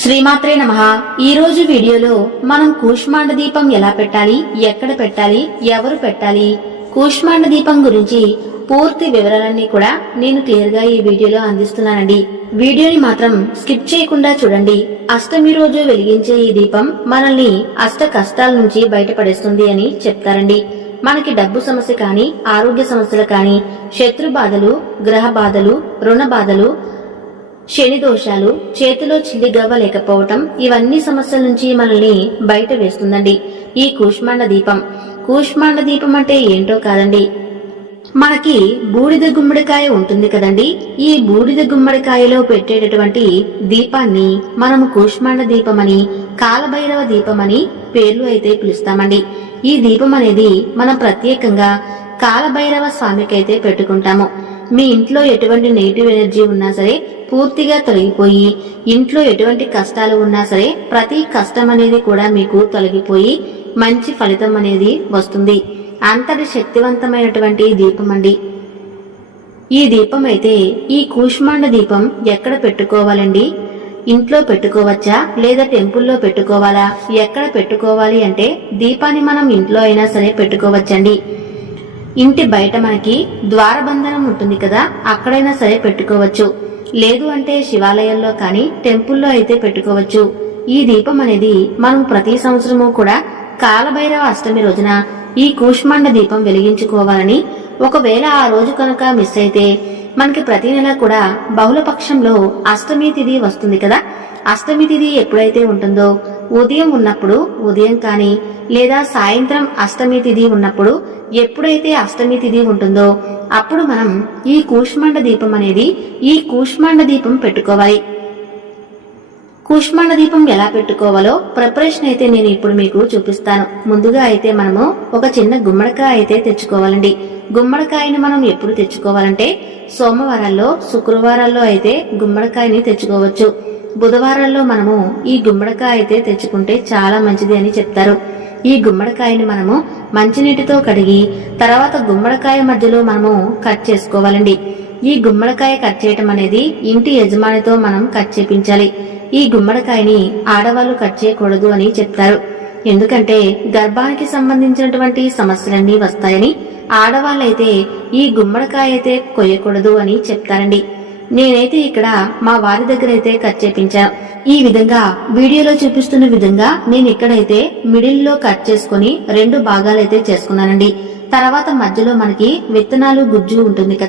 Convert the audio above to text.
శ్రీమాత్రే నమః. ఈ రోజు వీడియోలో మనం కూష్మాండ దీపం ఎలా పెట్టాలి, ఎక్కడ పెట్టాలి, ఎవరు పెట్టాలి, కూష్మాండ దీపం గురించి పూర్తి వివరాలన్నీ కూడా నేను క్లియర్ గా ఈ వీడియోలో అందిస్తున్నానండి. వీడియోని మాత్రం స్కిప్ చేయకుండా చూడండి. అష్టమి రోజు వెలిగించే ఈ దీపం మనల్ని అష్ట కష్టాల నుంచి బయటపడేస్తుంది అని చెప్తారండి. మనకి డబ్బు సమస్య కానీ, ఆరోగ్య సమస్యలు కానీ, శత్రు బాధలు, గ్రహ బాధలు, రుణ బాధలు, శని దోషాలు, చేతిలో చిల్లిగవ్వ లేకపోవటం, ఇవన్నీ సమస్యల నుంచి మనల్ని బయట వేస్తుందండి ఈ కూష్మాండ దీపం. కూష్మాండ దీపం అంటే ఏంటో కాదండి, మనకి బూడిద గుమ్మడికాయ ఉంటుంది కదండి, ఈ బూడిద గుమ్మడికాయలో పెట్టేటటువంటి దీపాన్ని మనం కూష్మాండ దీపమని, కాలభైరవ దీపమని పేర్లు అయితే పిలుస్తామండి. ఈ దీపం అనేది మనం ప్రత్యేకంగా కాలభైరవ స్వామికి అయితే పెట్టుకుంటాము. మీ ఇంట్లో ఎటువంటి నెగిటివ్ ఎనర్జీ ఉన్నా సరే పూర్తిగా తొలగిపోయి, ఇంట్లో ఎటువంటి కష్టాలు ఉన్నా సరే ప్రతి కష్టం అనేది కూడా మీకు తొలగిపోయి మంచి ఫలితం అనేది వస్తుంది. అంతటి శక్తివంతమైనటువంటి దీపం అండి ఈ దీపం. అయితే ఈ కూష్మాండ దీపం ఎక్కడ పెట్టుకోవాలండి? ఇంట్లో పెట్టుకోవచ్చా లేదా టెంపుల్లో పెట్టుకోవాలా? ఎక్కడ పెట్టుకోవాలి అంటే దీపాన్ని మనం ఇంట్లో అయినా సరే పెట్టుకోవచ్చండి. ఇంటి బయట మనకి ద్వారబంధనం ఉంటుంది కదా, అక్కడైనా సరే పెట్టుకోవచ్చు. లేదు అంటే శివాలయంలో కానీ టెంపుల్లో అయితే పెట్టుకోవచ్చు. ఈ దీపం అనేది మనం ప్రతి సంవత్సరము కూడా కాలభైరవ అష్టమి రోజున ఈ కూష్మాండ దీపం వెలిగించుకోవాలని, ఒకవేళ ఆ రోజు కనుక మిస్ అయితే మనకి ప్రతి నెల కూడా బహుళపక్షంలో అష్టమి తిథి వస్తుంది కదా, అష్టమి తిథి ఎప్పుడైతే ఉంటుందో ఉదయం ఉన్నప్పుడు ఉదయం కానీ, లేదా సాయంత్రం అష్టమి తిథి ఉన్నప్పుడు ఎప్పుడైతే అష్టమి తిథి ఉంటుందో అప్పుడు మనం ఈ కూష్మాండ దీపం అనేది, ఈ కూష్మాండ దీపం పెట్టుకోవాలి. కూష్మాండ దీపం ఎలా పెట్టుకోవాలో ప్రిపరేషన్ అయితే నేను ఇప్పుడు మీకు చూపిస్తాను. ముందుగా అయితే మనము ఒక చిన్న గుమ్మడికాయ అయితే తెచ్చుకోవాలండి. గుమ్మడికాయని మనం ఎప్పుడు తెచ్చుకోవాలంటే సోమవారాల్లో, శుక్రవారాల్లో అయితే గుమ్మడికాయని తెచ్చుకోవచ్చు. బుధవారాల్లో మనము ఈ గుమ్మడికాయ అయితే తెచ్చుకుంటే చాలా మంచిది అని చెప్తారు. ఈ గుమ్మడికాయని మనము మంచినీటితో కడిగి తర్వాత గుమ్మడికాయ మధ్యలో మనము కట్ చేసుకోవాలండి. ఈ గుమ్మడికాయ కట్ చేయటం అనేది ఇంటి యజమానితో మనం కట్ చేపించాలి. ఈ గుమ్మడికాయని ఆడవాళ్లు కట్ చేయకూడదు అని చెప్తారు. ఎందుకంటే గర్భానికి సంబంధించినటువంటి సమస్యలన్నీ వస్తాయని ఆడవాళ్ళైతే ఈ గుమ్మడికాయ అయితే కొయ్యకూడదు అని చెప్తారండి. నేనైతే ఇక్కడ మా వారి దగ్గర అయితే కట్ చేపించాను. ఈ విధంగా వీడియోలో చూపిస్తున్న విధంగా నేను ఇక్కడైతే మిడిల్ లో కట్ చేసుకుని 2 భాగాలైతే చేసుకున్నానండి. తర్వాత మధ్యలో మనకి విత్తనాలు గుజ్జు ఉంటుంది కదా,